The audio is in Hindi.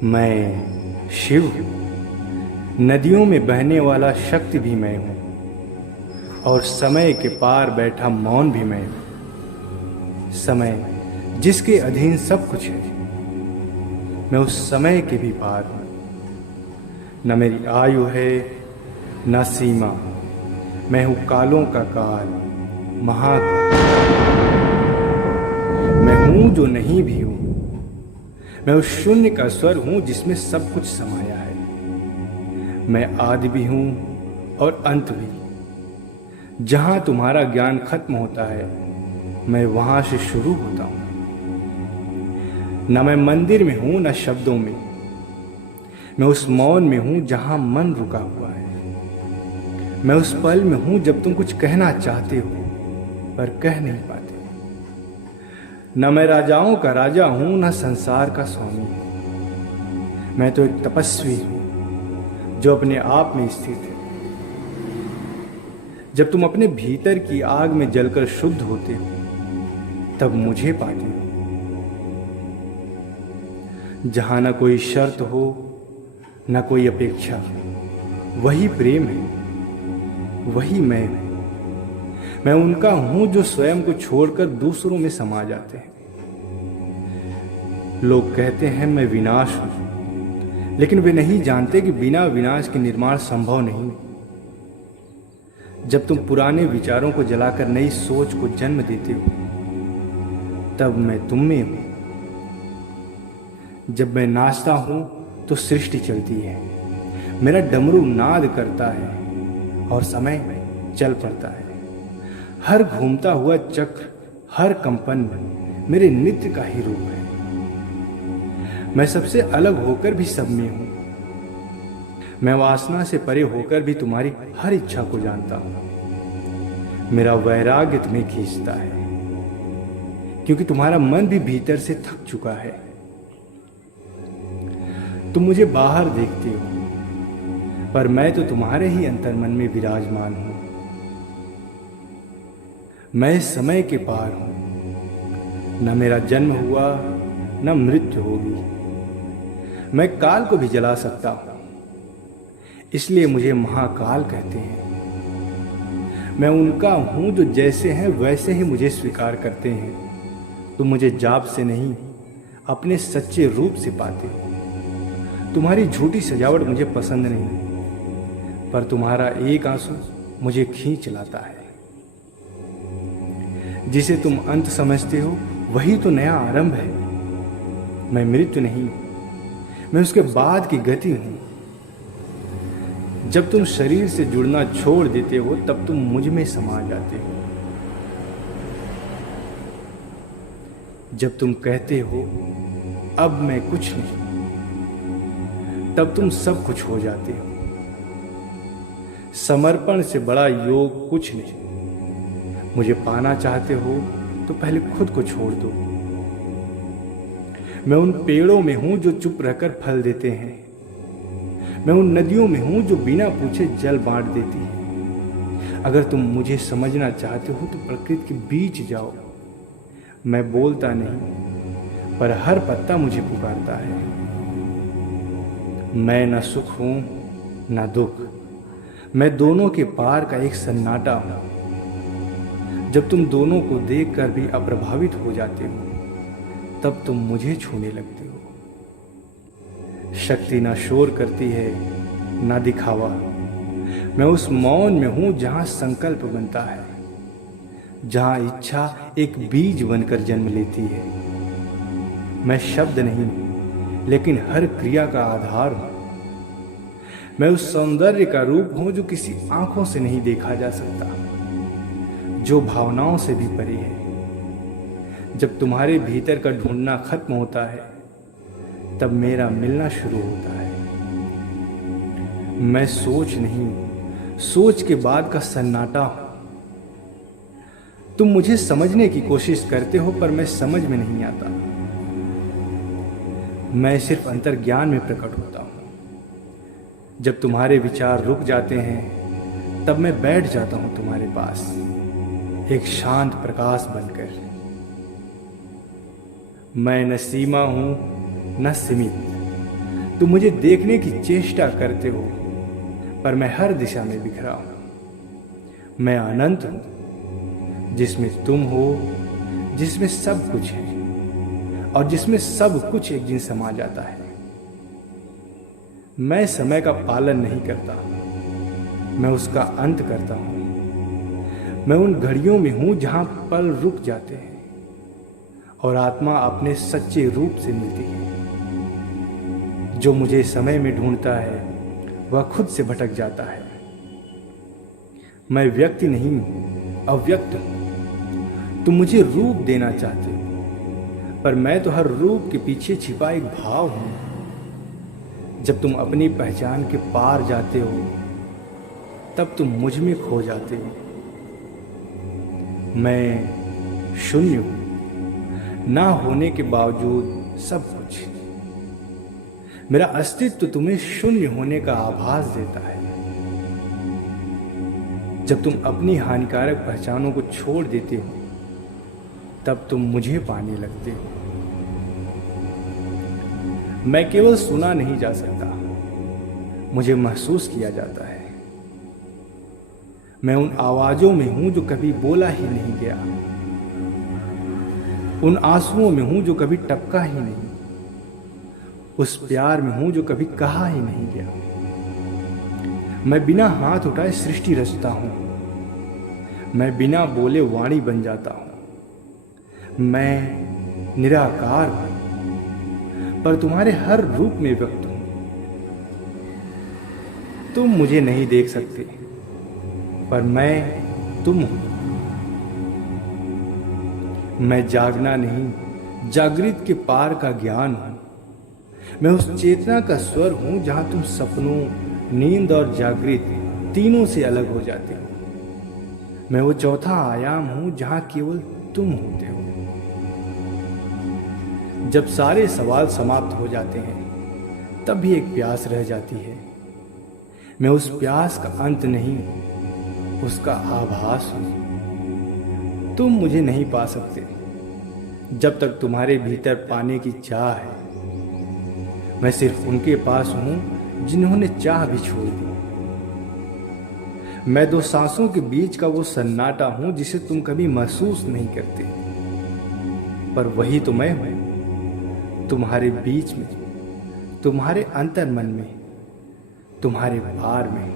मैं शिव हूँ, नदियों में बहने वाला शक्ति भी मैं हूँ और समय के पार बैठा मौन भी मैं हूँ। समय जिसके अधीन सब कुछ है, मैं उस समय के भी पार हूँ। न मेरी आयु है न सीमा, मैं हूँ कालों का काल, महाकाल। मैं हूँ जो नहीं भी हूँ, मैं उस शून्य का स्वर हूँ जिसमें सब कुछ समाया है। मैं आदि भी हूँ और अंत भी। जहाँ तुम्हारा ज्ञान खत्म होता है, मैं वहाँ से शुरू होता हूँ। न मैं मंदिर में हूँ न शब्दों में, मैं उस मौन में हूँ जहाँ मन रुका हुआ है। मैं उस पल में हूँ जब तुम कुछ कहना चाहते हो पर कह नहीं पाते। न मैं राजाओं का राजा हूं न संसार का स्वामी। मैं तो एक तपस्वी हूं जो अपने आप में स्थित है। जब तुम अपने भीतर की आग में जलकर शुद्ध होते हो, तब मुझे पाते हो। जहां न कोई शर्त हो न कोई अपेक्षा, वही प्रेम है, वही मैं हूं। मैं उनका हूं जो स्वयं को छोड़कर दूसरों में समा जाते हैं। लोग कहते हैं मैं विनाश हूं, लेकिन वे नहीं जानते कि बिना विनाश के निर्माण संभव नहीं। जब तुम पुराने विचारों को जलाकर नई सोच को जन्म देते हो, तब मैं तुम में हूं। जब मैं नाचता हूं तो सृष्टि चलती है, मेरा डमरू नाद करता है और समय चल पड़ता है। हर घूमता हुआ चक्र, हर कंपन मेरे नृत्य का ही रूप है। मैं सबसे अलग होकर भी सब में हूं। मैं वासना से परे होकर भी तुम्हारी हर इच्छा को जानता हूं। मेरा वैराग्य तुम्हें खींचता है, क्योंकि तुम्हारा मन भी भीतर से थक चुका है। तुम मुझे बाहर देखते हो, पर मैं तो तुम्हारे ही अंतर्मन में विराजमान हूं। मैं समय के पार हूं, न मेरा जन्म हुआ न मृत्यु होगी। मैं काल को भी जला सकता हूं, इसलिए मुझे महाकाल कहते हैं। मैं उनका हूं जो जैसे हैं वैसे ही मुझे स्वीकार करते हैं। तुम मुझे जाप से नहीं, अपने सच्चे रूप से पाते हो। तुम्हारी झूठी सजावट मुझे पसंद नहीं, पर तुम्हारा एक आंसू मुझे खींच लाता है। जिसे तुम अंत समझते हो, वही तो नया आरंभ है। मैं मृत्यु नहीं, मैं उसके बाद की गति हूं। जब तुम शरीर से जुड़ना छोड़ देते हो, तब तुम मुझ में समा जाते हो। जब तुम कहते हो अब मैं कुछ नहीं, तब तुम सब कुछ हो जाते हो। समर्पण से बड़ा योग कुछ नहीं। मुझे पाना चाहते हो तो पहले खुद को छोड़ दो। मैं उन पेड़ों में हूं जो चुप रहकर फल देते हैं। मैं उन नदियों में हूं जो बिना पूछे जल बांट देती है। अगर तुम मुझे समझना चाहते हो तो प्रकृति के बीच जाओ। मैं बोलता नहीं, पर हर पत्ता मुझे पुकारता है। मैं न सुख हूं न दुख, मैं दोनों के पार का एक सन्नाटा हूं। जब तुम दोनों को देखकर भी अप्रभावित हो जाते हो, तब तुम मुझे छूने लगते हो। शक्ति ना शोर करती है ना दिखावा। मैं उस मौन में हूं जहां संकल्प बनता है, जहां इच्छा एक बीज बनकर जन्म लेती है। मैं शब्द नहीं, लेकिन हर क्रिया का आधार हूं। मैं उस सौंदर्य का रूप हूं जो किसी आंखों से नहीं देखा जा सकता, जो भावनाओं से भी परे है। जब तुम्हारे भीतर का ढूंढना खत्म होता है, तब मेरा मिलना शुरू होता है। मैं सोच नहीं, सोच के बाद का सन्नाटा हूं। तुम मुझे समझने की कोशिश करते हो, पर मैं समझ में नहीं आता। मैं सिर्फ अंतर्ज्ञान में प्रकट होता हूं। जब तुम्हारे विचार रुक जाते हैं, तब मैं बैठ जाता हूं तुम्हारे पास, एक शांत प्रकाश बनकर। मैं न सीमा हूं न सीमित, तुम मुझे देखने की चेष्टा करते हो, पर मैं हर दिशा में बिखरा हूं। मैं अनंत हूं, जिसमें तुम हो, जिसमें सब कुछ है और जिसमें सब कुछ एक दिन समा जाता है। मैं समय का पालन नहीं करता, मैं उसका अंत करता हूं। मैं उन घड़ियों में हूं जहां पल रुक जाते हैं और आत्मा अपने सच्चे रूप से मिलती है। जो मुझे समय में ढूंढता है वह खुद से भटक जाता है। मैं व्यक्ति नहीं, अव्यक्त हूं। तुम मुझे रूप देना चाहते हो, पर मैं तो हर रूप के पीछे छिपा एक भाव हूं। जब तुम अपनी पहचान के पार जाते हो, तब तुम मुझ में खो जाते हो। मैं शून्य हूं, ना होने के बावजूद सब कुछ। मेरा अस्तित्व तुम्हें शून्य होने का आभास देता है। जब तुम अपनी हानिकारक पहचानों को छोड़ देते हो, तब तुम मुझे पाने लगते हो। मैं केवल सुना नहीं जा सकता, मुझे महसूस किया जाता है। मैं उन आवाजों में हूं जो कभी बोला ही नहीं गया, उन आंसुओं में हूं जो कभी टपका ही नहीं, उस प्यार में हूं जो कभी कहा ही नहीं गया। मैं बिना हाथ उठाए सृष्टि रचता हूं, मैं बिना बोले वाणी बन जाता हूं। मैं निराकार हूं, पर तुम्हारे हर रूप में व्यक्त हूं। तुम मुझे नहीं देख सकते, पर मैं तुम हूं। मैं जागना नहीं, जागृत के पार का ज्ञान हूं। मैं उस चेतना का स्वर हूं जहां तुम सपनों, नींद और जागृत तीनों से अलग हो जाते हो। मैं वो चौथा आयाम हूं जहां केवल तुम होते हो। जब सारे सवाल समाप्त हो जाते हैं, तब भी एक प्यास रह जाती है। मैं उस प्यास का अंत नहीं, उसका आभास हूं। तुम मुझे नहीं पा सकते जब तक तुम्हारे भीतर पाने की चाह है। मैं सिर्फ उनके पास हूं जिन्होंने चाह भी छोड़ दी। मैं दो सांसों के बीच का वो सन्नाटा हूं जिसे तुम कभी महसूस नहीं करते, पर वही तो मैं हूं। तुम्हारे बीच में, तुम्हारे अंतर्मन में, तुम्हारे भार में।